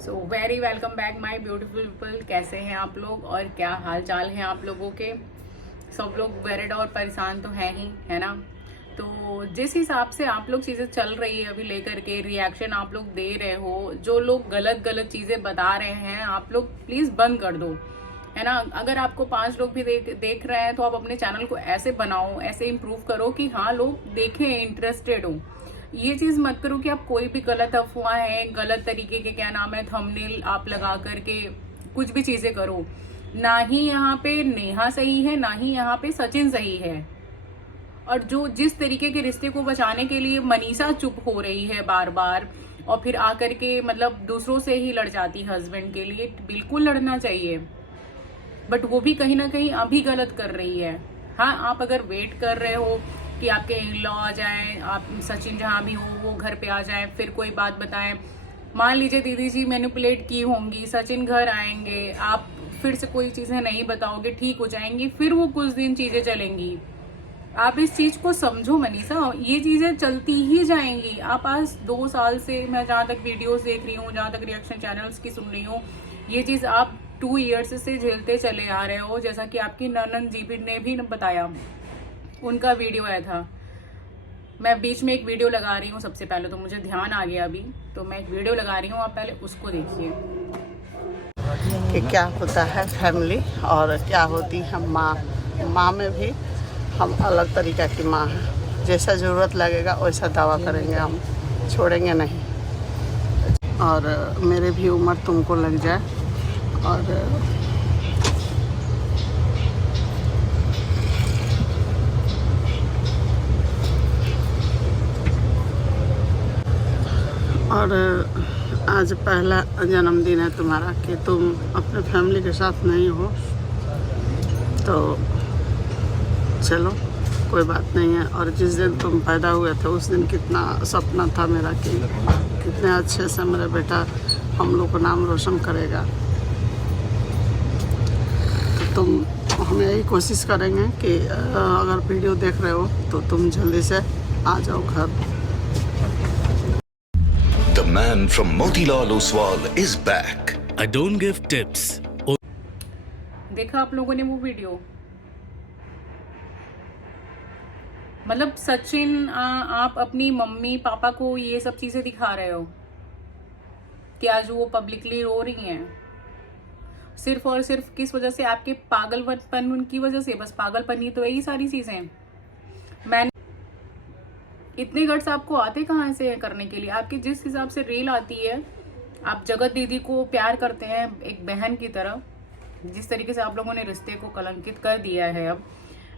So very welcome back my beautiful people. कैसे हैं आप लोग और क्या हाल चाल हैं आप लोगों के। सब लोग वेरिड और परेशान तो हैं ही, है ना। तो जिस हिसाब से आप लोग चीज़ें चल रही है अभी लेकर के रिएक्शन आप लोग दे रहे हो, जो लोग गलत गलत चीज़ें बता रहे हैं आप लोग प्लीज़ बंद कर दो, है ना। अगर आपको 5 लोग भी देख रहे हैं तो आप अपने चैनल को ऐसे बनाओ, ऐसे इम्प्रूव करो कि हाँ लोग देखें, इंटरेस्टेड हो। ये चीज मत करो कि आप कोई भी गलत अफवाह है, गलत तरीके के क्या नाम है थंबनेल आप लगा करके कुछ भी चीजें करो। ना ही यहाँ पे नेहा सही है, ना ही यहाँ पे सचिन सही है। और जो जिस तरीके के रिश्ते को बचाने के लिए मनीषा चुप हो रही है बार बार और फिर आकर के मतलब दूसरों से ही लड़ जाती है हस्बैंड के लिए, बिल्कुल लड़ना चाहिए, बट वो भी कहीं ना कहीं अभी गलत कर रही है। हाँ, आप अगर वेट कर रहे हो कि आपके इन लॉ आ जाए, आप सचिन जहाँ भी हो वो घर पे आ जाए, फिर कोई बात बताएं। मान लीजिए दीदी जी मैनिपुलेट की होंगी, सचिन घर आएंगे, आप फिर से कोई चीजें नहीं बताओगे, ठीक हो जाएंगी, फिर वो कुछ दिन चीजें चलेंगी। आप इस चीज को समझो मनीषा, ये चीजें चलती ही जाएंगी। आप आज 2 साल से मैं जहाँ तक वीडियोस देख रही हूँ, जहाँ तक रिएक्शन चैनल्स की सुन रही हूँ, ये चीज आप 2 इयर्स से झेलते चले आ रहे हो। जैसा कि आपकी ननन जी भी ने भी बताया, उनका वीडियो आया था। मैं बीच में एक वीडियो लगा रही हूँ, सबसे पहले तो मुझे ध्यान आ गया अभी, तो मैं एक वीडियो लगा रही हूँ, आप पहले उसको देखिए कि क्या होता है फैमिली और क्या होती है माँ। माँ में भी हम अलग तरीक़ा की माँ है, जैसा ज़रूरत लगेगा वैसा दावा करेंगे, हम छोड़ेंगे नहीं। और मेरे भी उम्र तुमको लग जाए और आज पहला जन्मदिन है तुम्हारा कि तुम अपने फैमिली के साथ नहीं हो, तो चलो कोई बात नहीं है। और जिस दिन तुम पैदा हुए थे उस दिन कितना सपना था मेरा कि कितने अच्छे से मेरा बेटा हम लोग को नाम रोशन करेगा। तो तुम हम यही कोशिश करेंगे कि अगर वीडियो देख रहे हो तो तुम जल्दी से आ जाओ घर। The man from Motilal Oswal is back. I don't give tips. देखा आप लोगों ने वो वीडियो। मतलब सचिन, आप अपनी मम्मी पापा को ये सब चीजें दिखा रहे हो कि आज वो पब्लिकली रो रही हैं, सिर्फ और सिर्फ किस वजह से? आपके पागलपन की वजह से। बस पागलपन ही तो यही सारी चीजें। मैंने इतने गट्स आपको आते कहाँ से करने के लिए? आपकी जिस हिसाब से रील आती है, आप जगत दीदी को प्यार करते हैं एक बहन की तरह, जिस तरीके से आप लोगों ने रिश्ते को कलंकित कर दिया है। अब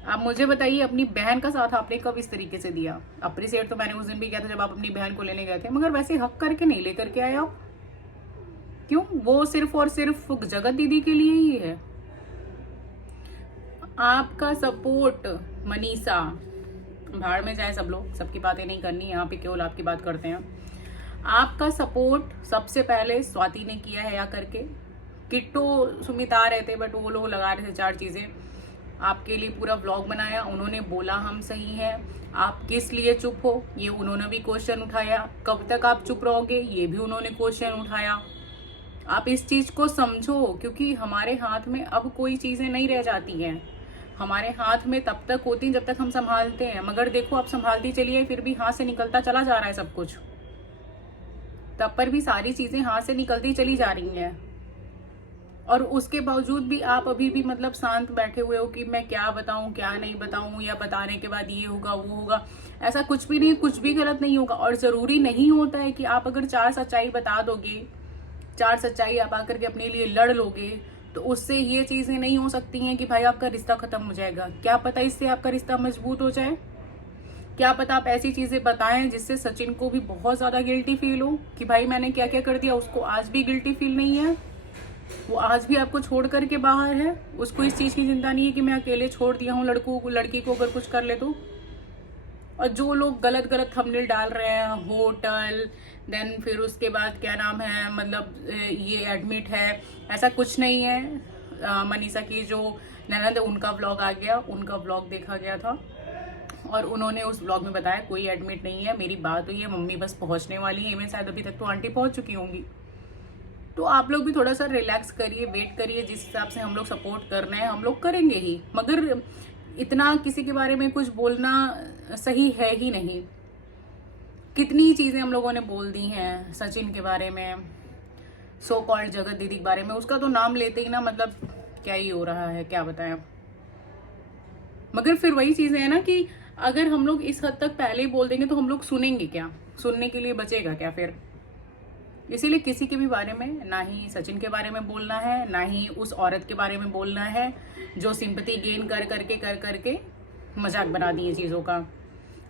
आप मुझे बताइए, अपनी बहन का साथ आपने कब इस तरीके से दिया? अप्रिशिएट तो मैंने उस दिन भी किया था जब आप अपनी बहन को लेने गए थे, मगर वैसे हक करके नहीं लेकर के आए आप। क्यों? वो सिर्फ और सिर्फ जगत दीदी के लिए ही है। आपका सपोर्ट मनीषा, भाड़ में जाए सब लोग, सबकी बातें नहीं करनी, यहाँ पे केवल आपकी बात करते हैं। आपका सपोर्ट सबसे पहले स्वाति ने किया है आकर के। किट्टो सुमित आ रहे थे बट वो लोग लगा रहे थे 4 चीजें, आपके लिए पूरा व्लॉग बनाया, उन्होंने बोला हम सही हैं, आप किस लिए चुप हो, ये उन्होंने भी क्वेश्चन उठाया। कब तक आप चुप रहोगे, ये भी उन्होंने क्वेश्चन उठाया। आप इस चीज को समझो, क्योंकि हमारे हाथ में अब कोई चीजें नहीं रह जाती हैं। हमारे हाथ में तब तक होती हैं जब तक हम संभालते हैं, मगर देखो आप संभालती चलिए, फिर भी हाथ से निकलता चला जा रहा है सब कुछ। तब पर भी सारी चीजें हाथ से निकलती चली जा रही हैं, और उसके बावजूद भी आप अभी भी मतलब शांत बैठे हुए हो कि मैं क्या बताऊं क्या नहीं बताऊं, या बताने के बाद ये होगा वो होगा। ऐसा कुछ भी नहीं, कुछ भी गलत नहीं होगा। और जरूरी नहीं होता है कि आप अगर 4 सच्चाई बता दोगे, 4 सच्चाई आप आकर के अपने लिए लड़ लोगे, तो उससे ये चीजें नहीं हो सकती हैं कि भाई आपका रिश्ता खत्म हो जाएगा। क्या पता इससे आपका रिश्ता मजबूत हो जाए। क्या पता आप ऐसी चीजें बताएं जिससे सचिन को भी बहुत ज्यादा गिल्टी फील हो कि भाई मैंने क्या क्या कर दिया। उसको आज भी गिल्टी फील नहीं है, वो आज भी आपको छोड़ करके बाहर है। उसको इस चीज की चिंता नहीं है कि मैं अकेले छोड़ दिया हूँ लड़की को अगर कुछ कर ले तो। और जो लोग गलत गलत थंबनेल डाल रहे हैं, होटल, देन फिर उसके बाद क्या नाम है, मतलब ये एडमिट है, ऐसा कुछ नहीं है। मनीषा की जो ननद उनका व्लॉग आ गया, उनका व्लॉग देखा गया था और उन्होंने उस व्लॉग में बताया कोई एडमिट नहीं है, मेरी बात हुई है, मम्मी बस पहुंचने वाली है। मैं शायद अभी तक तो आंटी पहुंच चुकी होंगी। तो आप लोग भी थोड़ा सा रिलैक्स करिए, वेट करिए, जिस हिसाब से हम लोग सपोर्ट कर रहे हैं हम लोग करेंगे ही, मगर इतना किसी के बारे में कुछ बोलना सही है ही नहीं। कितनी चीजें हम लोगों ने बोल दी हैं सचिन के बारे में, सो कॉल्ड जगत दीदी के बारे में, उसका तो नाम लेते ही ना मतलब क्या ही हो रहा है, क्या बताएं। मगर फिर वही चीजें है ना कि अगर हम लोग इस हद तक पहले ही बोल देंगे तो हम लोग सुनेंगे क्या, सुनने के लिए बचेगा क्या फिर। इसीलिए किसी के भी बारे में, ना ही सचिन के बारे में बोलना है, ना ही उस औरत के बारे में बोलना है जो सिंपैथी गेन कर करके मजाक बना दिए चीज़ों का।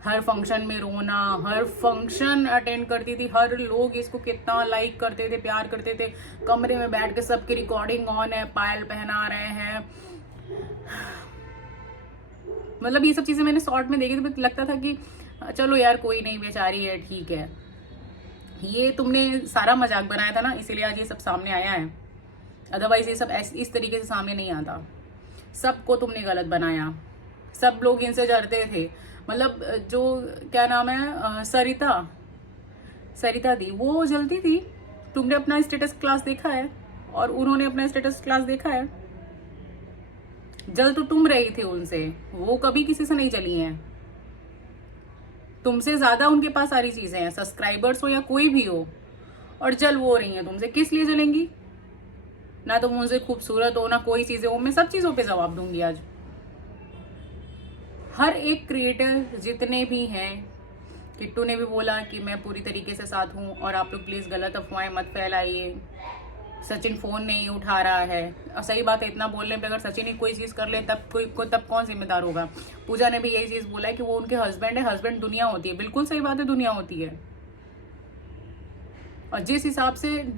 हर फंक्शन में रोना, हर फंक्शन अटेंड करती थी, हर लोग इसको कितना लाइक करते थे, प्यार करते थे, कमरे में बैठ के सबकी रिकॉर्डिंग ऑन है, पायल पहना रहे हैं। मतलब ये सब चीज़ें मैंने शॉर्ट में देखी तो लगता था कि चलो यार कोई नहीं, बेचारी है, ठीक है। ये तुमने सारा मजाक बनाया था ना, इसीलिए आज ये सब सामने आया है, अदरवाइज ये सब इस तरीके से सामने नहीं आता। सबको तुमने गलत बनाया, सब लोग इनसे डरते थे। मतलब जो क्या नाम है, सरिता दी, वो जलती थी। तुमने अपना स्टेटस क्लास देखा है और उन्होंने अपना स्टेटस क्लास देखा है। जल तो तुम रही थी उनसे, वो कभी किसी से नहीं जली हैं। तुमसे ज्यादा उनके पास सारी चीजें हैं, सब्सक्राइबर्स हो या कोई भी हो, और जल वो रही है तुमसे। किस लिए जलेंगी? ना तुम उनसे खूबसूरत हो, ना कोई चीजें हो। मैं सब चीजों पे जवाब दूंगी आज। हर एक क्रिएटर जितने भी हैं, किट्टू ने भी बोला कि मैं पूरी तरीके से साथ हूं और आप लोग प्लीज गलत अफवाहें मत फैलाइए। सचिन फोन नहीं उठा रहा है, सही बात है, इतना बोलने पे अगर सचिन ही कोई चीज कर ले तब कौन जिम्मेदार होगा। पूजा ने भी यही चीज बोला है कि वो उनके हस्बैंड है, हस्बैंड दुनिया होती है। बिल्कुल सही बात है, दुनिया होती है। और जिस हिसाब से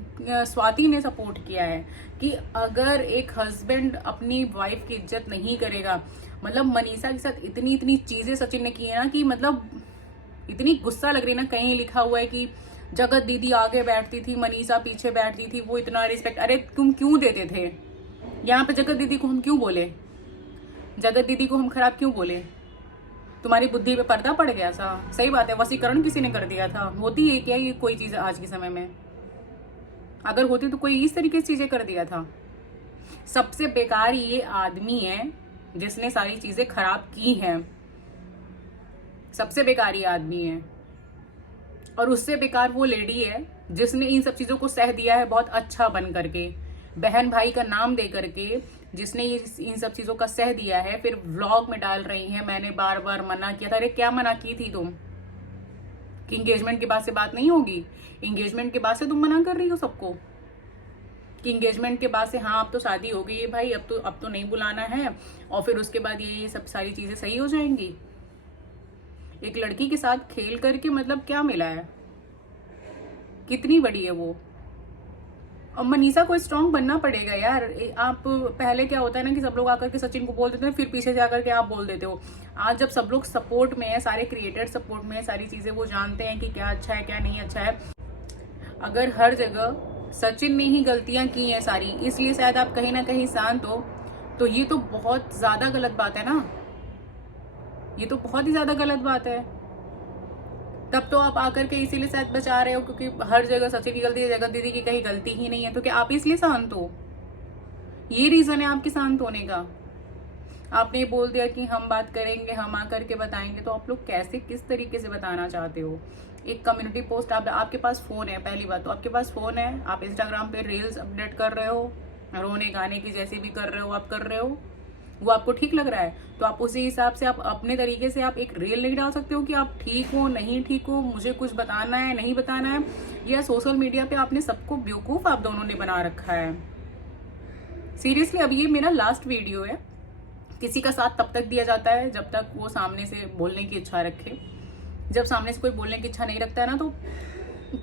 स्वाति ने सपोर्ट किया है कि अगर एक हस्बैंड अपनी वाइफ की इज्जत नहीं करेगा, मतलब मनीषा के साथ इतनी चीजें सचिन ने की है ना कि मतलब इतनी गुस्सा लग रही ना। कहीं लिखा हुआ है कि जगत दीदी आगे बैठती थी, मनीषा पीछे बैठती थी, वो इतना रिस्पेक्ट। अरे तुम क्यों देते थे? यहाँ पे जगत दीदी को हम क्यों बोले? जगत दीदी को हम खराब क्यों बोले? तुम्हारी बुद्धि पे पर्दा पड़ गया था। सही बात है, वसीकरण किसी ने कर दिया था। होती है क्या ये कोई चीज आज के समय में? अगर होती तो कोई इस तरीके से चीजें कर दिया था। सबसे बेकार ये आदमी है जिसने सारी चीजें खराब की हैं। सबसे बेकार ये आदमी है। और उससे बेकार वो लेडी है जिसने इन सब चीजों को सह दिया है बहुत अच्छा बन करके, बहन भाई का नाम दे करके, जिसने इन सब चीजों का सह दिया है। फिर व्लॉग में डाल रही है मैंने बार बार मना किया था। अरे क्या मना की थी तुम? कि इंगेजमेंट के बाद से बात नहीं होगी? इंगेजमेंट के बाद से तुम मना कर रही हो सबको कि इंगेजमेंट के बाद से हाँ अब तो शादी हो गई है भाई, अब तो नहीं बुलाना है, और फिर उसके बाद ये सब सारी चीजें सही हो जाएंगी। एक लड़की के साथ खेल करके मतलब क्या मिला है? कितनी बड़ी है वो। और मनीषा को स्ट्रांग बनना पड़ेगा यार। आप पहले क्या होता है ना कि सब लोग आकर के सचिन को बोल देते हैं, फिर पीछे से आकर के आप बोल देते हो। आज जब सब लोग सपोर्ट में है, सारे क्रिएटर सपोर्ट में है, सारी चीजें वो जानते हैं कि क्या अच्छा है क्या नहीं अच्छा है। अगर हर जगह सचिन ने ही गलतियां की हैं सारी, इसलिए शायद आप कहीं ना कहीं शांत हो, तो ये तो बहुत ज्यादा गलत बात है ना। ये तो बहुत ही ज्यादा गलत बात है। तब तो आप आकर के इसीलिए शायद बचा रहे हो क्योंकि हर जगह सचिन की गलती है, जगत दीदी की कहीं गलती ही नहीं है, तो क्या आप इसलिए शांत हो? ये रीजन है आपके शांत होने का। आपने बोल दिया कि हम बात करेंगे, हम आकर के बताएंगे, तो आप लोग कैसे किस तरीके से बताना चाहते हो? एक कम्युनिटी पोस्ट, आपके पास फोन है, पहली बात तो आपके पास फोन है, आप इंस्टाग्राम पे रील्स अपडेट कर रहे हो, रोने गाने की जैसे भी कर रहे हो आप कर रहे हो, वो आपको ठीक लग रहा है तो आप उसी हिसाब से आप अपने तरीके से आप एक रील नहीं डाल सकते हो कि आप ठीक हो नहीं ठीक हो, मुझे कुछ बताना है नहीं बताना है। या सोशल मीडिया पे आपने सबको बेवकूफ आप दोनों ने बना रखा है। सीरियसली, अब ये मेरा लास्ट वीडियो है। किसी का साथ तब तक दिया जाता है जब तक वो सामने से बोलने की इच्छा रखे। जब सामने से कोई बोलने की इच्छा नहीं रखता है ना, तो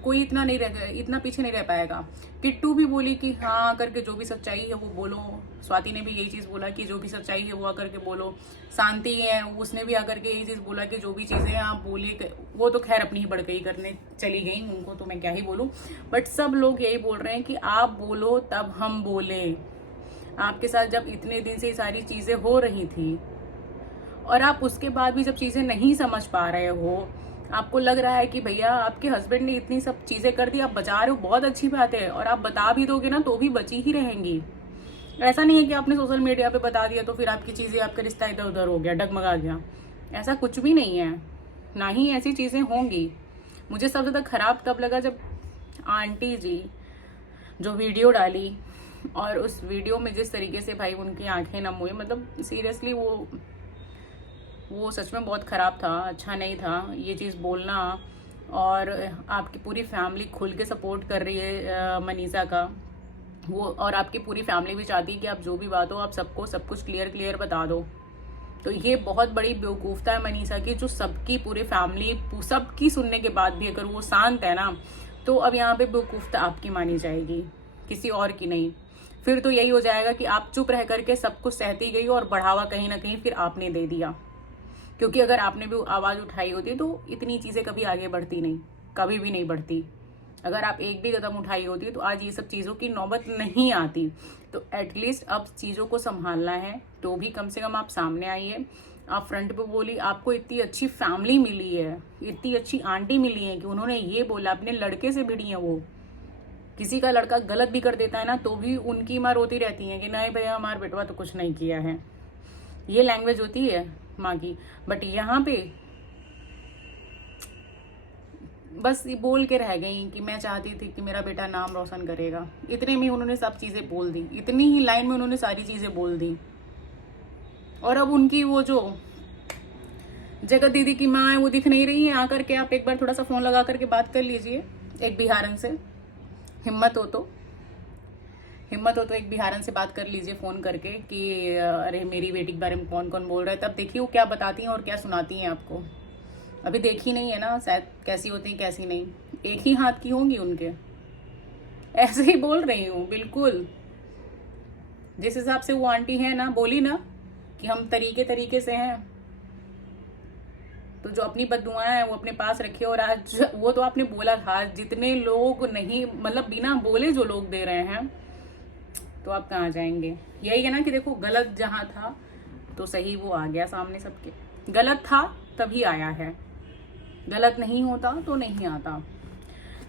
कोई इतना पीछे नहीं रह पाएगा। किट्टू भी बोली कि हाँ करके जो भी सच्चाई है वो बोलो। स्वाति ने भी यही चीज बोला कि जो भी सच्चाई है वो आकर के बोलो। शांति है, उसने भी आकर के यही चीज बोला कि जो भी चीजें आप बोलिए। वो तो खैर अपनी ही बड़कई करने चली गई, उनको तो मैं क्या ही बोलूं। बट सब लोग यही बोल रहे हैं कि आप बोलो तब हम बोले। आपके साथ जब इतने दिन से ये सारी चीजें हो रही थी और आप उसके बाद भी जब चीजें नहीं समझ पा रहे हो, आपको लग रहा है कि भैया आपके हस्बैंड ने इतनी सब चीजें कर दी, आप बचा रहे हो, बहुत अच्छी बात है, और आप बता भी दोगे ना तो भी बची ही रहेंगी। ऐसा नहीं है कि आपने सोशल मीडिया पे बता दिया तो फिर आपकी चीजें, आपका रिश्ता इधर उधर हो गया, डगमगा गया। ऐसा कुछ भी नहीं है, ना ही ऐसी चीजें होंगी। मुझे सबसे ज्यादा खराब तब लगा जब आंटी जी जो वीडियो डाली और उस वीडियो में जिस तरीके से भाई उनकी आंखें नम हुई, मतलब सीरियसली वो सच में बहुत खराब था, अच्छा नहीं था ये चीज़ बोलना। और आपकी पूरी फैमिली खुल के सपोर्ट कर रही है मनीषा का, वो, और आपकी पूरी फैमिली भी चाहती है कि आप जो भी बात हो आप सबको सब कुछ क्लियर बता दो। तो ये बहुत बड़ी बेवकूफ़ता है मनीषा की, जो सबकी पूरी फैमिली सबकी सुनने के बाद भी अगर वो शांत है ना, तो अब यहाँ पे बेवकूफ़ता आपकी मानी जाएगी, किसी और की नहीं। फिर तो यही हो जाएगा कि आप चुप रह करके सब कुछ सहती गई और बढ़ावा कहीं ना कहीं फिर आपने दे दिया। क्योंकि अगर आपने भी आवाज़ उठाई होती तो इतनी चीज़ें कभी आगे बढ़ती नहीं, कभी भी नहीं बढ़ती। अगर आप एक भी कदम उठाई होती तो आज ये सब चीज़ों की नौबत नहीं आती। तो एटलीस्ट अब चीज़ों को संभालना है तो भी कम से कम आप सामने आइए, आप फ्रंट पे बोली। आपको इतनी अच्छी फैमिली मिली है, इतनी अच्छी आंटी मिली है कि उन्होंने ये बोला, अपने लड़के से भिड़ी है वो। किसी का लड़का गलत भी कर देता है ना तो भी उनकी माँ रोती रहती है कि नहीं भैया हमारा बेटवा तो कुछ नहीं किया है। ये लैंग्वेज होती है माँ की। बट यहाँ पे बस ये बोल के रह गई कि मैं चाहती थी कि मेरा बेटा नाम रोशन करेगा। इतने में उन्होंने सब चीज़ें बोल दी, इतनी ही लाइन में उन्होंने सारी चीज़ें बोल दी। और अब उनकी वो जो जगत दीदी की माँ है वो दिख नहीं रही है। आकर के आप एक बार थोड़ा सा फ़ोन लगा करके बात कर लीजिए एक बिहारन से, हिम्मत हो तो एक बिहारन से बात कर लीजिए फ़ोन करके कि अरे मेरी बेटी के बारे में कौन कौन बोल रहा है। तब देखिए वो क्या बताती हैं और क्या सुनाती हैं आपको। अभी देखी नहीं है ना शायद कैसी होती हैं कैसी नहीं, एक ही हाथ की होंगी उनके। ऐसे ही बोल रही हूँ बिल्कुल, जिस हिसाब से वो आंटी है ना, बोली ना कि हम तरीके से हैं, तो जो अपनी बददुआएं हैं वो अपने पास रखिए। और आज वो तो आपने बोला था, जितने लोग नहीं, मतलब बिना बोले जो लोग दे रहे हैं, तो आप कहाँ जाएंगे। यही है ना कि देखो गलत जहां था तो सही वो आ गया सामने सबके। गलत था तभी आया है, गलत नहीं होता तो नहीं आता।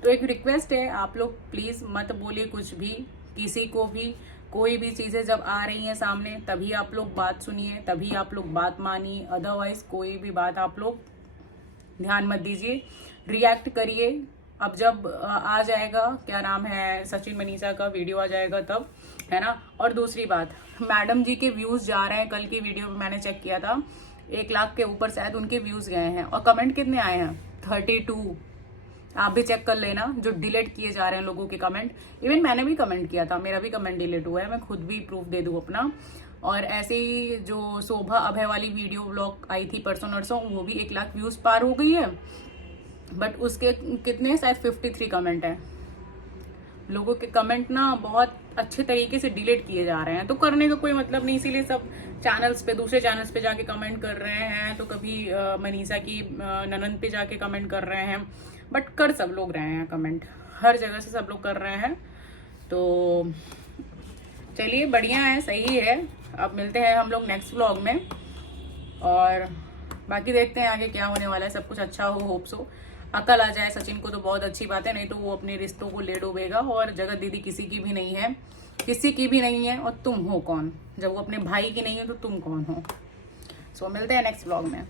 तो एक रिक्वेस्ट है, आप लोग प्लीज मत बोलिए कुछ भी किसी को भी। कोई भी चीजें जब आ रही हैं सामने तभी आप लोग बात सुनिए, तभी आप लोग बात मानिए। अदरवाइज कोई भी बात आप लोग ध्यान मत दीजिए, रिएक्ट करिए। अब जब आ जाएगा क्या नाम है सचिन मनीषा का वीडियो आ जाएगा तब, है ना। और दूसरी बात, मैडम जी के व्यूज जा रहे हैं। कल की वीडियो में मैंने चेक किया था 1 लाख के ऊपर शायद उनके व्यूज गए हैं। और कमेंट कितने आए हैं? 32। आप भी चेक कर लेना जो डिलीट किए जा रहे हैं लोगों के कमेंट। इवन मैंने भी कमेंट किया था, मेरा भी कमेंट डिलीट हुआ है, मैं खुद भी प्रूफ दे दूं अपना। और ऐसे ही जो शोभा अभय वाली वीडियो ब्लॉग आई थी परसों नरसों, वो भी 1 लाख व्यूज पार हो गई है। बट उसके कितने शायद 53 कमेंट है। लोगों के कमेंट ना बहुत अच्छे तरीके से डिलीट किए जा रहे हैं, तो करने का कोई मतलब नहीं। इसीलिए सब चैनल्स पे, दूसरे चैनल्स पे जाके कमेंट कर रहे हैं। तो कभी मनीषा की ननंद पे जाके कमेंट कर रहे हैं, बट कर सब लोग रहे हैं कमेंट, हर जगह से सब लोग कर रहे हैं। तो चलिए बढ़िया है, सही है। अब मिलते हैं हम लोग नेक्स्ट व्लॉग में, और बाकी देखते हैं आगे क्या होने वाला है। सब कुछ अच्छा हो, होप्स हो, अकल आ जाए सचिन को तो बहुत अच्छी बात है, नहीं तो वो अपने रिश्तों को ले डूबेगा। और जगत दीदी किसी की भी नहीं है, किसी की भी नहीं है। और तुम हो कौन? जब वो अपने भाई की नहीं है तो तुम कौन हो? सो मिलते हैं नेक्स्ट व्लॉग में।